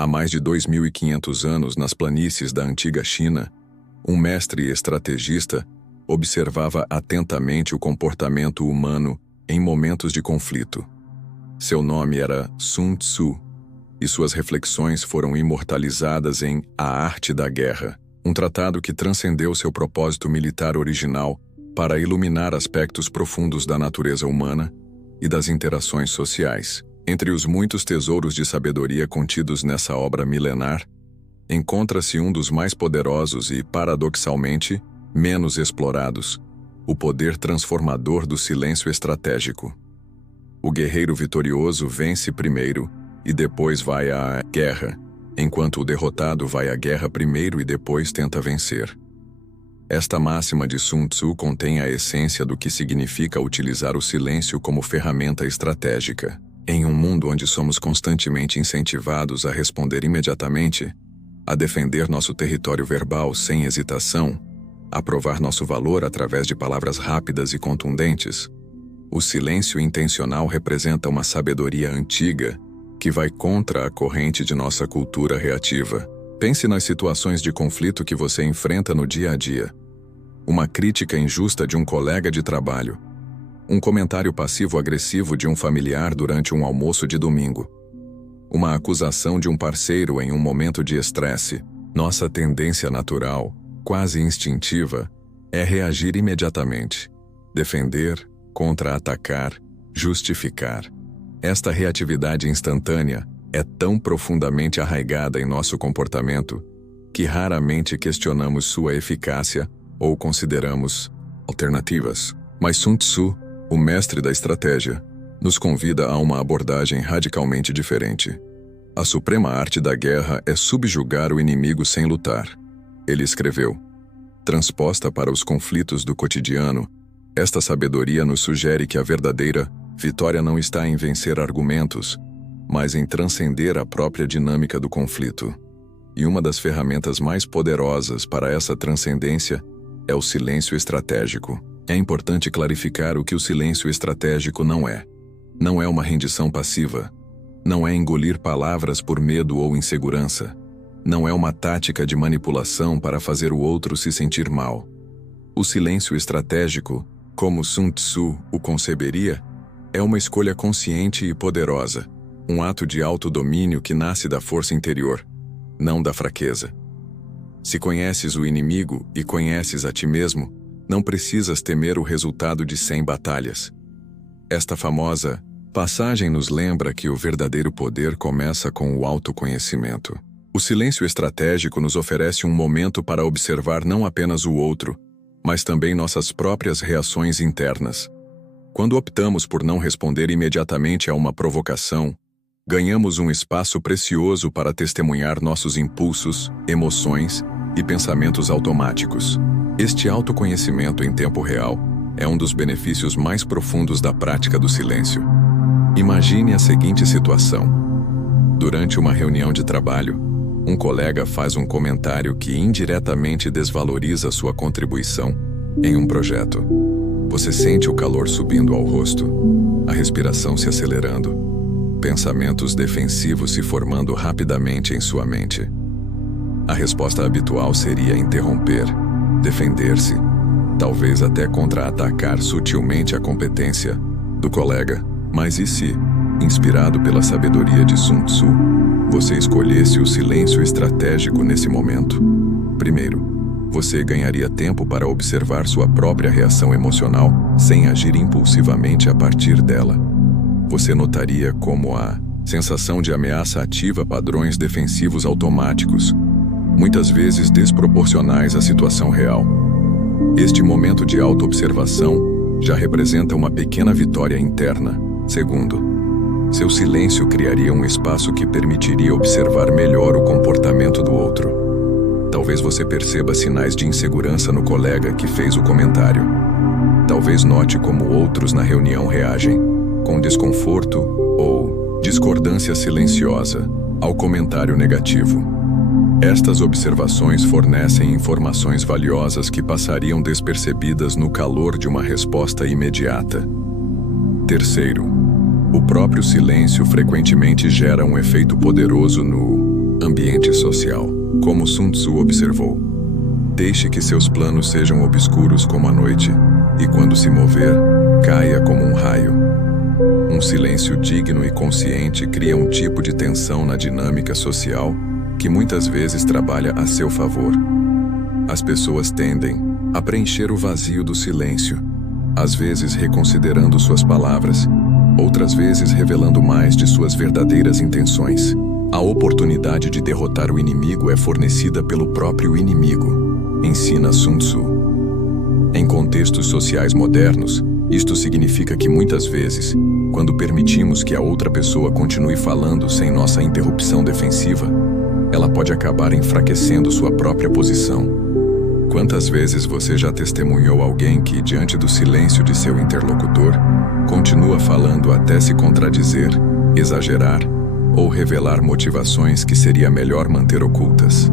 Há mais de 2.500 anos, nas planícies da antiga China, um mestre estrategista observava atentamente o comportamento humano em momentos de conflito. Seu nome era Sun Tzu, e suas reflexões foram imortalizadas em A Arte da Guerra, um tratado que transcendeu seu propósito militar original para iluminar aspectos profundos da natureza humana e das interações sociais. Entre os muitos tesouros de sabedoria contidos nessa obra milenar, encontra-se um dos mais poderosos e, paradoxalmente, menos explorados: o poder transformador do silêncio estratégico. O guerreiro vitorioso vence primeiro e depois vai à guerra, enquanto o derrotado vai à guerra primeiro e depois tenta vencer. Esta máxima de Sun Tzu contém a essência do que significa utilizar o silêncio como ferramenta estratégica. Em um mundo onde somos constantemente incentivados a responder imediatamente, a defender nosso território verbal sem hesitação, a provar nosso valor através de palavras rápidas e contundentes, o silêncio intencional representa uma sabedoria antiga que vai contra a corrente de nossa cultura reativa. Pense nas situações de conflito que você enfrenta no dia a dia. Uma crítica injusta de um colega de trabalho. Um comentário passivo-agressivo de um familiar durante um almoço de domingo. Uma acusação de um parceiro em um momento de estresse. Nossa tendência natural, quase instintiva, é reagir imediatamente. Defender, contra-atacar, justificar. Esta reatividade instantânea é tão profundamente arraigada em nosso comportamento que raramente questionamos sua eficácia ou consideramos alternativas. Mas Sun Tzu, o mestre da estratégia, nos convida a uma abordagem radicalmente diferente. A suprema arte da guerra é subjugar o inimigo sem lutar. Ele escreveu: transposta para os conflitos do cotidiano, esta sabedoria nos sugere que a verdadeira vitória não está em vencer argumentos, mas em transcender a própria dinâmica do conflito. E uma das ferramentas mais poderosas para essa transcendência é o silêncio estratégico. É importante clarificar o que o silêncio estratégico não é. Não é uma rendição passiva. Não é engolir palavras por medo ou insegurança. Não é uma tática de manipulação para fazer o outro se sentir mal. O silêncio estratégico, como Sun Tzu o conceberia, é uma escolha consciente e poderosa, um ato de autodomínio que nasce da força interior, não da fraqueza. Se conheces o inimigo e conheces a ti mesmo, não precisas temer o resultado de 100 batalhas. Esta famosa passagem nos lembra que o verdadeiro poder começa com o autoconhecimento. O silêncio estratégico nos oferece um momento para observar não apenas o outro, mas também nossas próprias reações internas. Quando optamos por não responder imediatamente a uma provocação, ganhamos um espaço precioso para testemunhar nossos impulsos, emoções e pensamentos automáticos. Este autoconhecimento em tempo real é um dos benefícios mais profundos da prática do silêncio. Imagine a seguinte situação. Durante uma reunião de trabalho, um colega faz um comentário que indiretamente desvaloriza sua contribuição em um projeto. Você sente o calor subindo ao rosto, a respiração se acelerando, pensamentos defensivos se formando rapidamente em sua mente. A resposta habitual seria interromper, defender-se, talvez até contra-atacar sutilmente a competência do colega. Mas e se, inspirado pela sabedoria de Sun Tzu, você escolhesse o silêncio estratégico nesse momento? Primeiro, você ganharia tempo para observar sua própria reação emocional sem agir impulsivamente a partir dela. Você notaria como a sensação de ameaça ativa padrões defensivos automáticos, muitas vezes desproporcionais à situação real. Este momento de autoobservação já representa uma pequena vitória interna. Segundo, seu silêncio criaria um espaço que permitiria observar melhor o comportamento do outro. Talvez você perceba sinais de insegurança no colega que fez o comentário. Talvez note como outros na reunião reagem, com desconforto ou discordância silenciosa, ao comentário negativo. Estas observações fornecem informações valiosas que passariam despercebidas no calor de uma resposta imediata. Terceiro, o próprio silêncio frequentemente gera um efeito poderoso no Ambiente social. Como Sun Tzu observou: deixe que seus planos sejam obscuros como a noite, e quando se mover, caia como um raio. Um silêncio digno e consciente cria um tipo de tensão na dinâmica social que muitas vezes trabalha a seu favor. As pessoas tendem a preencher o vazio do silêncio, às vezes reconsiderando suas palavras, outras vezes revelando mais de suas verdadeiras intenções. A oportunidade de derrotar o inimigo é fornecida pelo próprio inimigo, ensina Sun Tzu. Em contextos sociais modernos, isto significa que muitas vezes, quando permitimos que a outra pessoa continue falando sem nossa interrupção defensiva, ela pode acabar enfraquecendo sua própria posição. Quantas vezes você já testemunhou alguém que, diante do silêncio de seu interlocutor, continua falando até se contradizer, exagerar ou revelar motivações que seria melhor manter ocultas?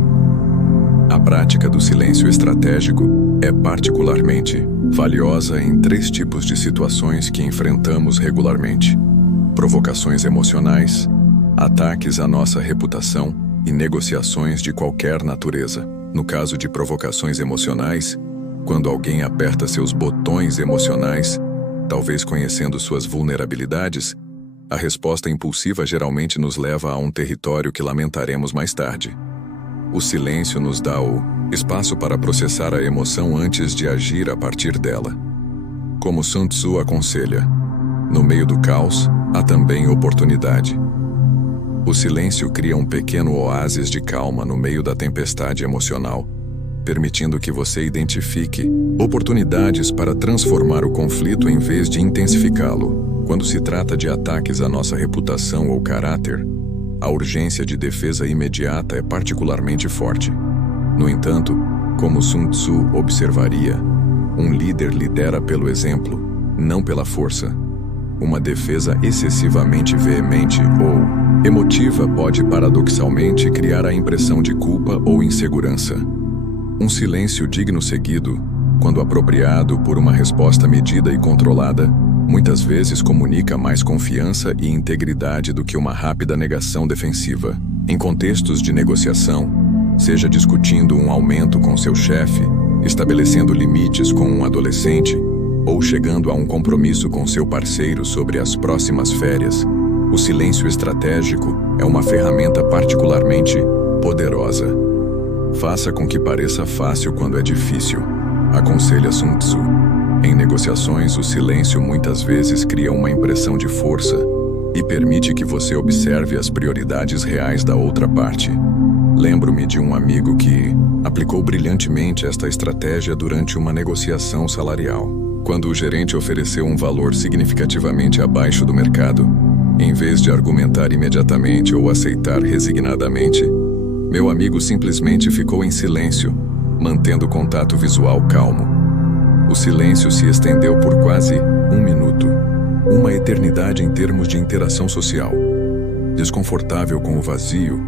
A prática do silêncio estratégico é particularmente valiosa em 3 tipos de situações que enfrentamos regularmente: provocações emocionais, ataques à nossa reputação e negociações de qualquer natureza. No caso de provocações emocionais, quando alguém aperta seus botões emocionais, talvez conhecendo suas vulnerabilidades, a resposta impulsiva geralmente nos leva a um território que lamentaremos mais tarde. O silêncio nos dá o espaço para processar a emoção antes de agir a partir dela. Como Sun Tzu aconselha, no meio do caos, há também oportunidade. O silêncio cria um pequeno oásis de calma no meio da tempestade emocional, permitindo que você identifique oportunidades para transformar o conflito em vez de intensificá-lo. Quando se trata de ataques à nossa reputação ou caráter, a urgência de defesa imediata é particularmente forte. No entanto, como Sun Tzu observaria, um líder lidera pelo exemplo, não pela força. Uma defesa excessivamente veemente ou emotiva pode paradoxalmente criar a impressão de culpa ou insegurança. Um silêncio digno seguido, quando apropriado por uma resposta medida e controlada, muitas vezes comunica mais confiança e integridade do que uma rápida negação defensiva. Em contextos de negociação, seja discutindo um aumento com seu chefe, estabelecendo limites com um adolescente, ou chegando a um compromisso com seu parceiro sobre as próximas férias, o silêncio estratégico é uma ferramenta particularmente poderosa. Faça com que pareça fácil quando é difícil, aconselha Sun Tzu. Em negociações, o silêncio muitas vezes cria uma impressão de força e permite que você observe as prioridades reais da outra parte. Lembro-me de um amigo que aplicou brilhantemente esta estratégia durante uma negociação salarial. Quando o gerente ofereceu um valor significativamente abaixo do mercado, em vez de argumentar imediatamente ou aceitar resignadamente, meu amigo simplesmente ficou em silêncio, mantendo contato visual calmo. O silêncio se estendeu por quase 1 minuto, uma eternidade em termos de interação social. Desconfortável com o vazio,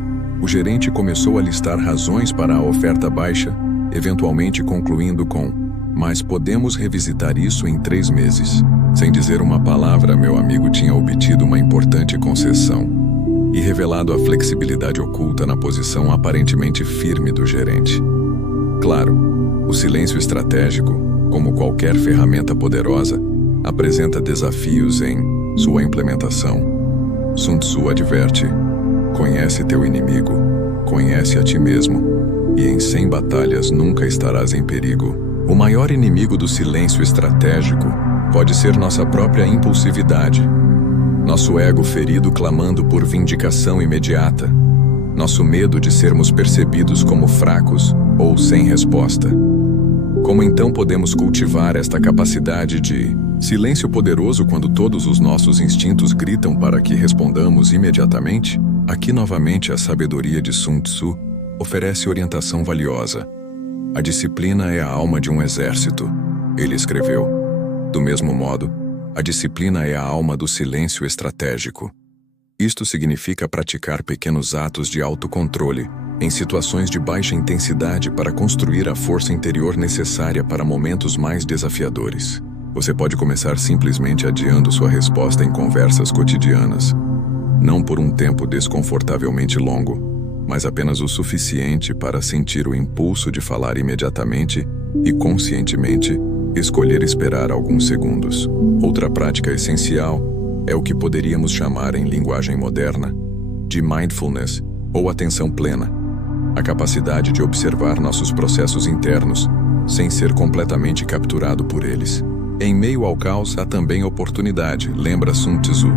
o gerente começou a listar razões para a oferta baixa, eventualmente concluindo com: "Mas podemos revisitar isso em 3 meses." Sem dizer uma palavra, meu amigo tinha obtido uma importante concessão e revelado a flexibilidade oculta na posição aparentemente firme do gerente. Claro, o silêncio estratégico, como qualquer ferramenta poderosa, apresenta desafios em sua implementação. Sun Tzu adverte: conhece teu inimigo, conhece a ti mesmo, e em 100 batalhas nunca estarás em perigo. O maior inimigo do silêncio estratégico pode ser nossa própria impulsividade, nosso ego ferido clamando por vindicação imediata, nosso medo de sermos percebidos como fracos ou sem resposta. Como então podemos cultivar esta capacidade de silêncio poderoso quando todos os nossos instintos gritam para que respondamos imediatamente? Aqui novamente a sabedoria de Sun Tzu oferece orientação valiosa. A disciplina é a alma de um exército, ele escreveu. Do mesmo modo, a disciplina é a alma do silêncio estratégico. Isto significa praticar pequenos atos de autocontrole em situações de baixa intensidade para construir a força interior necessária para momentos mais desafiadores. Você pode começar simplesmente adiando sua resposta em conversas cotidianas, não por um tempo desconfortavelmente longo, mas apenas o suficiente para sentir o impulso de falar imediatamente e, conscientemente, escolher esperar alguns segundos. Outra prática essencial é o que poderíamos chamar em linguagem moderna de mindfulness ou atenção plena, a capacidade de observar nossos processos internos sem ser completamente capturado por eles. Em meio ao caos há também oportunidade, lembra Sun Tzu.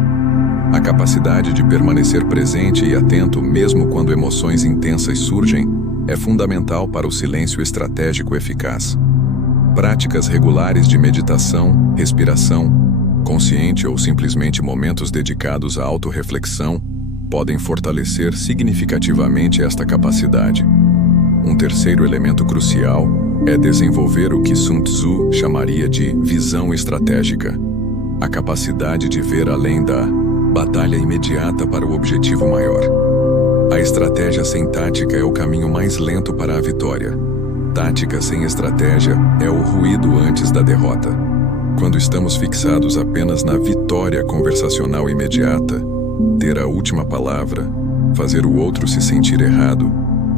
A capacidade de permanecer presente e atento mesmo quando emoções intensas surgem é fundamental para o silêncio estratégico eficaz. Práticas regulares de meditação, respiração, consciente ou simplesmente momentos dedicados à autorreflexão podem fortalecer significativamente esta capacidade. Um terceiro elemento crucial é desenvolver o que Sun Tzu chamaria de visão estratégica, a capacidade de ver além da batalha imediata para o objetivo maior. A estratégia sem tática é o caminho mais lento para a vitória. Tática sem estratégia é o ruído antes da derrota. Quando estamos fixados apenas na vitória conversacional imediata, ter a última palavra, fazer o outro se sentir errado,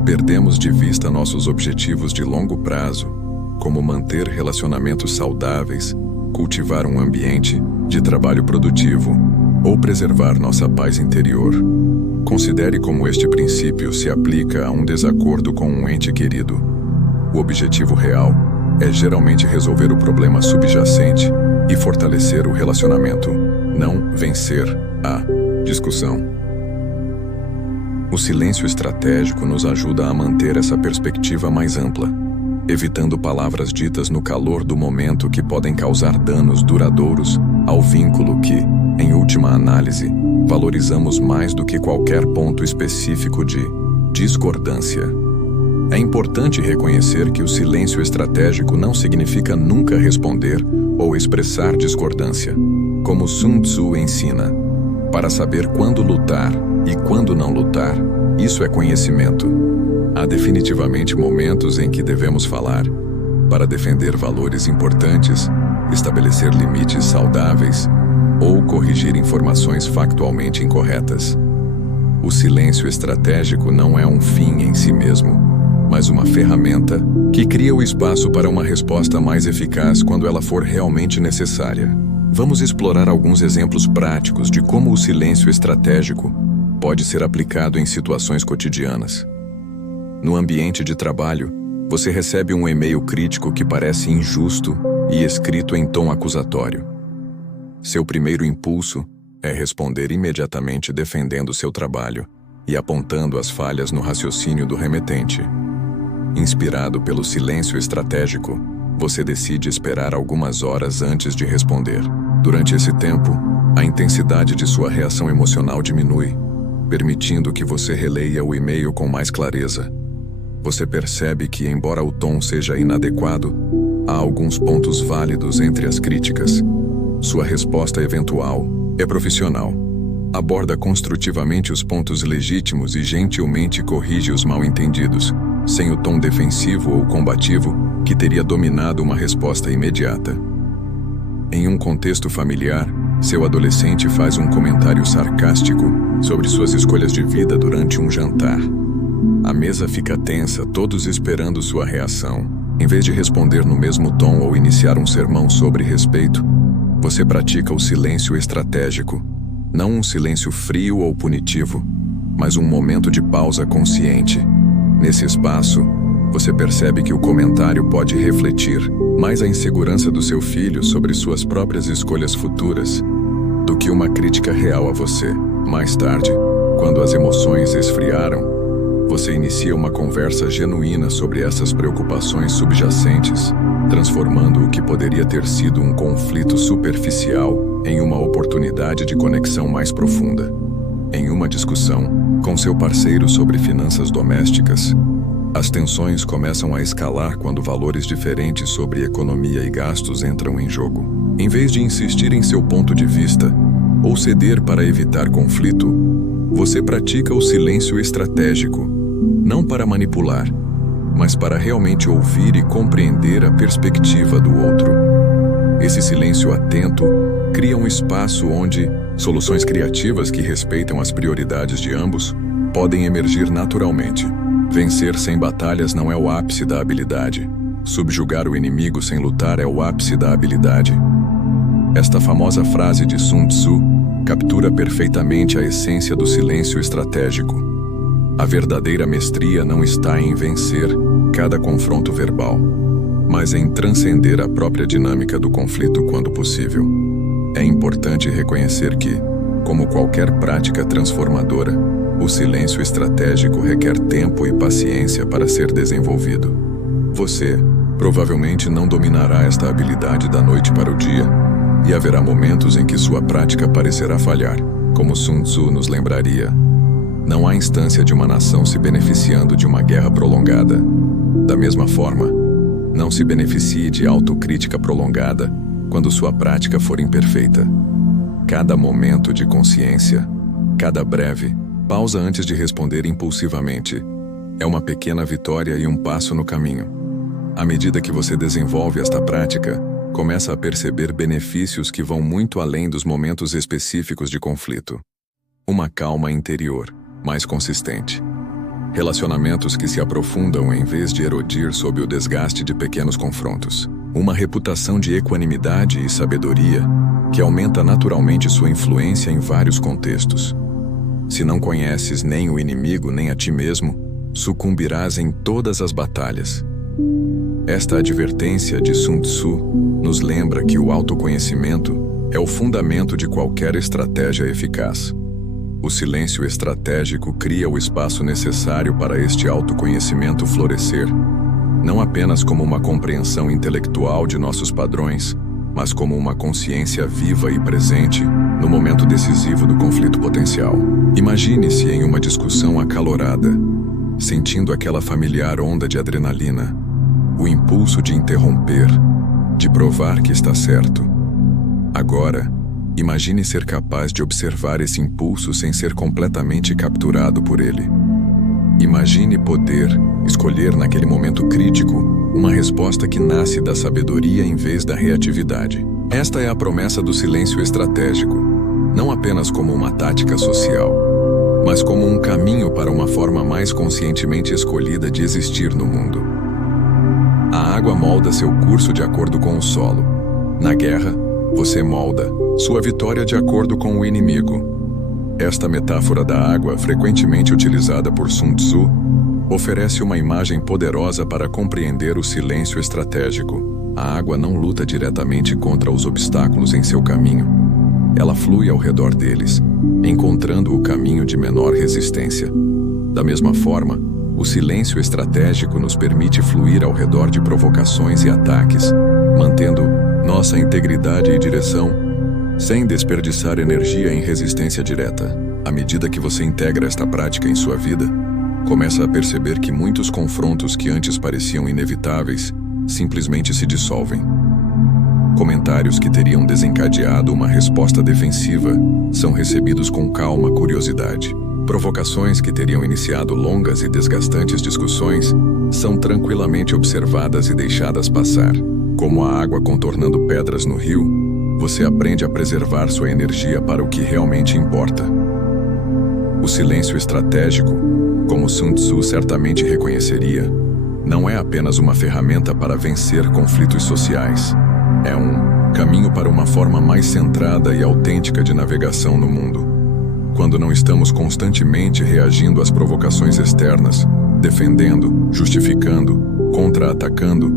perdemos de vista nossos objetivos de longo prazo, como manter relacionamentos saudáveis, cultivar um ambiente de trabalho produtivo ou preservar nossa paz interior. Considere como este princípio se aplica a um desacordo com um ente querido. O objetivo real é geralmente resolver o problema subjacente e fortalecer o relacionamento, não vencer a discussão. O silêncio estratégico nos ajuda a manter essa perspectiva mais ampla, evitando palavras ditas no calor do momento que podem causar danos duradouros ao vínculo que, em última análise, valorizamos mais do que qualquer ponto específico de discordância. É importante reconhecer que o silêncio estratégico não significa nunca responder ou expressar discordância, como Sun Tzu ensina. Para saber quando lutar e quando não lutar, isso é conhecimento. Há definitivamente momentos em que devemos falar, para defender valores importantes, estabelecer limites saudáveis ou corrigir informações factualmente incorretas. O silêncio estratégico não é um fim em si mesmo, mas uma ferramenta que cria o espaço para uma resposta mais eficaz quando ela for realmente necessária. Vamos explorar alguns exemplos práticos de como o silêncio estratégico pode ser aplicado em situações cotidianas. No ambiente de trabalho, você recebe um e-mail crítico que parece injusto e escrito em tom acusatório. Seu primeiro impulso é responder imediatamente defendendo seu trabalho e apontando as falhas no raciocínio do remetente. Inspirado pelo silêncio estratégico, você decide esperar algumas horas antes de responder. Durante esse tempo, a intensidade de sua reação emocional diminui, permitindo que você releia o e-mail com mais clareza. Você percebe que, embora o tom seja inadequado, há alguns pontos válidos entre as críticas. Sua resposta eventual é profissional. Aborda construtivamente os pontos legítimos e gentilmente corrige os mal-entendidos, sem o tom defensivo ou combativo que teria dominado uma resposta imediata. Em um contexto familiar, seu adolescente faz um comentário sarcástico sobre suas escolhas de vida durante um jantar. A mesa fica tensa, todos esperando sua reação. Em vez de responder no mesmo tom ou iniciar um sermão sobre respeito, você pratica o silêncio estratégico. Não um silêncio frio ou punitivo, mas um momento de pausa consciente. Nesse espaço, você percebe que o comentário pode refletir mais a insegurança do seu filho sobre suas próprias escolhas futuras do que uma crítica real a você. Mais tarde, quando as emoções esfriaram, você inicia uma conversa genuína sobre essas preocupações subjacentes, transformando o que poderia ter sido um conflito superficial em uma oportunidade de conexão mais profunda. Em uma discussão com seu parceiro sobre finanças domésticas, as tensões começam a escalar quando valores diferentes sobre economia e gastos entram em jogo. Em vez de insistir em seu ponto de vista ou ceder para evitar conflito, você pratica o silêncio estratégico, não para manipular, mas para realmente ouvir e compreender a perspectiva do outro. Esse silêncio atento cria um espaço onde soluções criativas que respeitam as prioridades de ambos podem emergir naturalmente. Vencer sem batalhas não é o ápice da habilidade. Subjugar o inimigo sem lutar é o ápice da habilidade. Esta famosa frase de Sun Tzu captura perfeitamente a essência do silêncio estratégico. A verdadeira mestria não está em vencer cada confronto verbal, mas em transcender a própria dinâmica do conflito quando possível. É importante reconhecer que, como qualquer prática transformadora, o silêncio estratégico requer tempo e paciência para ser desenvolvido. Você provavelmente não dominará esta habilidade da noite para o dia, e haverá momentos em que sua prática parecerá falhar, como Sun Tzu nos lembraria. Não há instância de uma nação se beneficiando de uma guerra prolongada. Da mesma forma, não se beneficie de autocrítica prolongada quando sua prática for imperfeita. Cada momento de consciência, cada breve pausa antes de responder impulsivamente, é uma pequena vitória e um passo no caminho. À medida que você desenvolve esta prática, começa a perceber benefícios que vão muito além dos momentos específicos de conflito. Uma calma interior, mais consistente. Relacionamentos que se aprofundam em vez de erodir sob o desgaste de pequenos confrontos. Uma reputação de equanimidade e sabedoria que aumenta naturalmente sua influência em vários contextos. Se não conheces nem o inimigo nem a ti mesmo, sucumbirás em todas as batalhas. Esta advertência de Sun Tzu nos lembra que o autoconhecimento é o fundamento de qualquer estratégia eficaz. O silêncio estratégico cria o espaço necessário para este autoconhecimento florescer, não apenas como uma compreensão intelectual de nossos padrões, mas como uma consciência viva e presente no momento decisivo do conflito potencial. Imagine-se em uma discussão acalorada, sentindo aquela familiar onda de adrenalina, o impulso de interromper, de provar que está certo. Agora, imagine ser capaz de observar esse impulso sem ser completamente capturado por ele. Imagine poder escolher naquele momento crítico uma resposta que nasce da sabedoria em vez da reatividade. Esta é a promessa do silêncio estratégico, não apenas como uma tática social, mas como um caminho para uma forma mais conscientemente escolhida de existir no mundo. A água molda seu curso de acordo com o solo. Na guerra, você molda sua vitória de acordo com o inimigo. Esta metáfora da água, frequentemente utilizada por Sun Tzu, oferece uma imagem poderosa para compreender o silêncio estratégico. A água não luta diretamente contra os obstáculos em seu caminho. Ela flui ao redor deles, encontrando o caminho de menor resistência. Da mesma forma, o silêncio estratégico nos permite fluir ao redor de provocações e ataques, mantendo nossa integridade e direção, sem desperdiçar energia em resistência direta. À medida que você integra esta prática em sua vida, começa a perceber que muitos confrontos que antes pareciam inevitáveis simplesmente se dissolvem. Comentários que teriam desencadeado uma resposta defensiva são recebidos com calma curiosidade. Provocações que teriam iniciado longas e desgastantes discussões são tranquilamente observadas e deixadas passar. Como a água contornando pedras no rio, você aprende a preservar sua energia para o que realmente importa. O silêncio estratégico, como Sun Tzu certamente reconheceria, não é apenas uma ferramenta para vencer conflitos sociais. É um caminho para uma forma mais centrada e autêntica de navegação no mundo. Quando não estamos constantemente reagindo às provocações externas, defendendo, justificando, contra-atacando,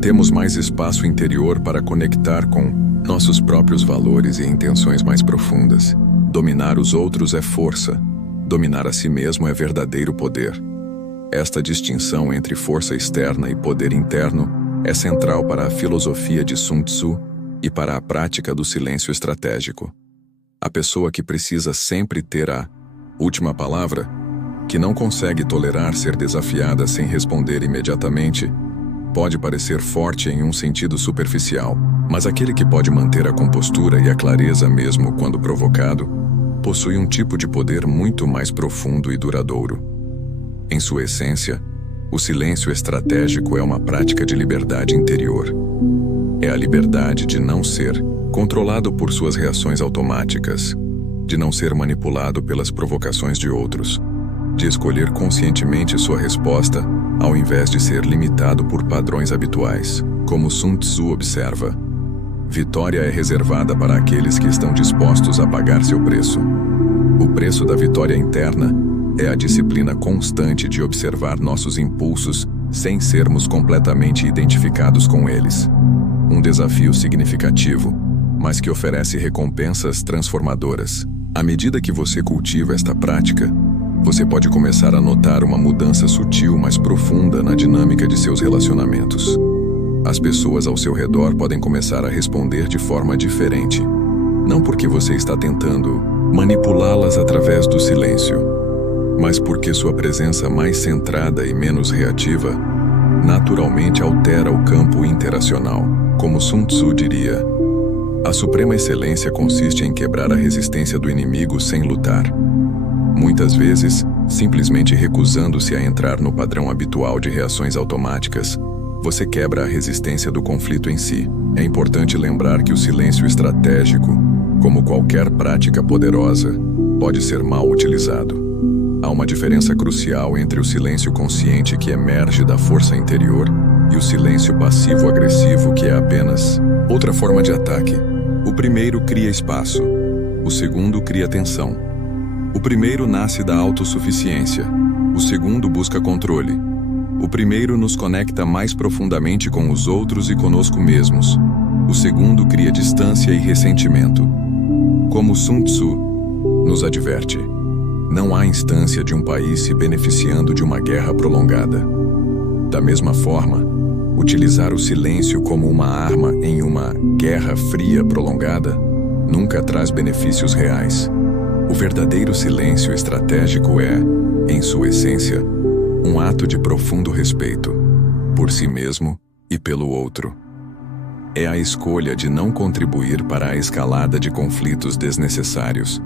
temos mais espaço interior para conectar com nossos próprios valores e intenções mais profundas. Dominar os outros é força, dominar a si mesmo é verdadeiro poder. Esta distinção entre força externa e poder interno é central para a filosofia de Sun Tzu e para a prática do silêncio estratégico. A pessoa que precisa sempre ter a última palavra, que não consegue tolerar ser desafiada sem responder imediatamente, pode parecer forte em um sentido superficial, mas aquele que pode manter a compostura e a clareza mesmo quando provocado, possui um tipo de poder muito mais profundo e duradouro. Em sua essência, o silêncio estratégico é uma prática de liberdade interior. É a liberdade de não ser controlado por suas reações automáticas, de não ser manipulado pelas provocações de outros, de escolher conscientemente sua resposta, ao invés de ser limitado por padrões habituais. Como Sun Tzu observa, vitória é reservada para aqueles que estão dispostos a pagar seu preço. O preço da vitória interna é a disciplina constante de observar nossos impulsos sem sermos completamente identificados com eles. Um desafio significativo, mas que oferece recompensas transformadoras. À medida que você cultiva esta prática, você pode começar a notar uma mudança sutil, mas profunda na dinâmica de seus relacionamentos. As pessoas ao seu redor podem começar a responder de forma diferente, não porque você está tentando manipulá-las através do silêncio, mas porque sua presença mais centrada e menos reativa naturalmente altera o campo interacional. Como Sun Tzu diria, a suprema excelência consiste em quebrar a resistência do inimigo sem lutar. Muitas vezes, simplesmente recusando-se a entrar no padrão habitual de reações automáticas, você quebra a resistência do conflito em si. É importante lembrar que o silêncio estratégico, como qualquer prática poderosa, pode ser mal utilizado. Há uma diferença crucial entre o silêncio consciente que emerge da força interior e o silêncio passivo-agressivo que é apenas outra forma de ataque. O primeiro cria espaço, o segundo cria tensão. O primeiro nasce da autossuficiência, o segundo busca controle. O primeiro nos conecta mais profundamente com os outros e conosco mesmos. O segundo cria distância e ressentimento. Como Sun Tzu nos adverte, não há instância de um país se beneficiando de uma guerra prolongada. Da mesma forma, utilizar o silêncio como uma arma em uma guerra fria prolongada nunca traz benefícios reais. O verdadeiro silêncio estratégico é, em sua essência, um ato de profundo respeito por si mesmo e pelo outro. É a escolha de não contribuir para a escalada de conflitos desnecessários,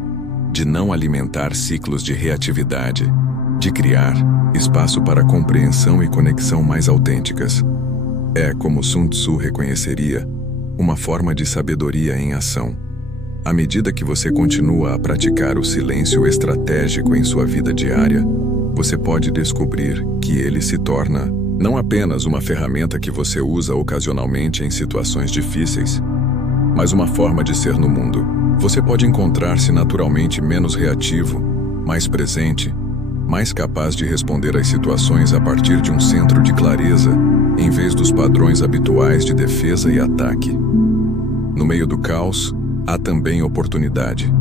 de não alimentar ciclos de reatividade, de criar espaço para compreensão e conexão mais autênticas. É, como Sun Tzu reconheceria, uma forma de sabedoria em ação. À medida que você continua a praticar o silêncio estratégico em sua vida diária, você pode descobrir que ele se torna não apenas uma ferramenta que você usa ocasionalmente em situações difíceis, mas uma forma de ser no mundo. Você pode encontrar-se naturalmente menos reativo, mais presente, mais capaz de responder às situações a partir de um centro de clareza, em vez dos padrões habituais de defesa e ataque. No meio do caos, há também oportunidade.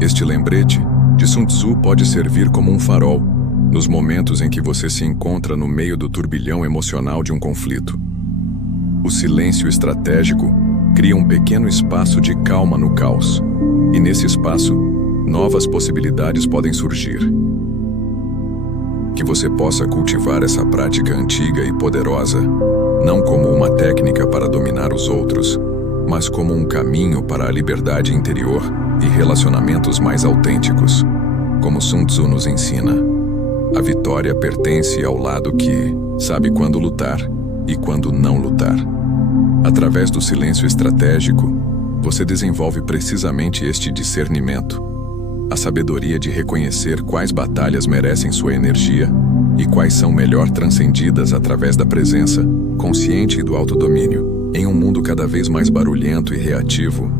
Este lembrete de Sun Tzu pode servir como um farol nos momentos em que você se encontra no meio do turbilhão emocional de um conflito. O silêncio estratégico cria um pequeno espaço de calma no caos, e nesse espaço, novas possibilidades podem surgir. Que você possa cultivar essa prática antiga e poderosa, não como uma técnica para dominar os outros, mas como um caminho para a liberdade interior e relacionamentos mais autênticos. Como Sun Tzu nos ensina, a vitória pertence ao lado que sabe quando lutar e quando não lutar. Através do silêncio estratégico, você desenvolve precisamente este discernimento, a sabedoria de reconhecer quais batalhas merecem sua energia e quais são melhor transcendidas através da presença consciente e do autodomínio. Em um mundo cada vez mais barulhento e reativo,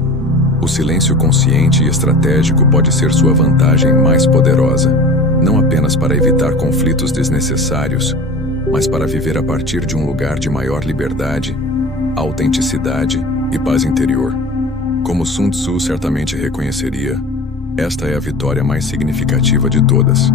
o silêncio consciente e estratégico pode ser sua vantagem mais poderosa, não apenas para evitar conflitos desnecessários, mas para viver a partir de um lugar de maior liberdade, autenticidade e paz interior. Como Sun Tzu certamente reconheceria, esta é a vitória mais significativa de todas.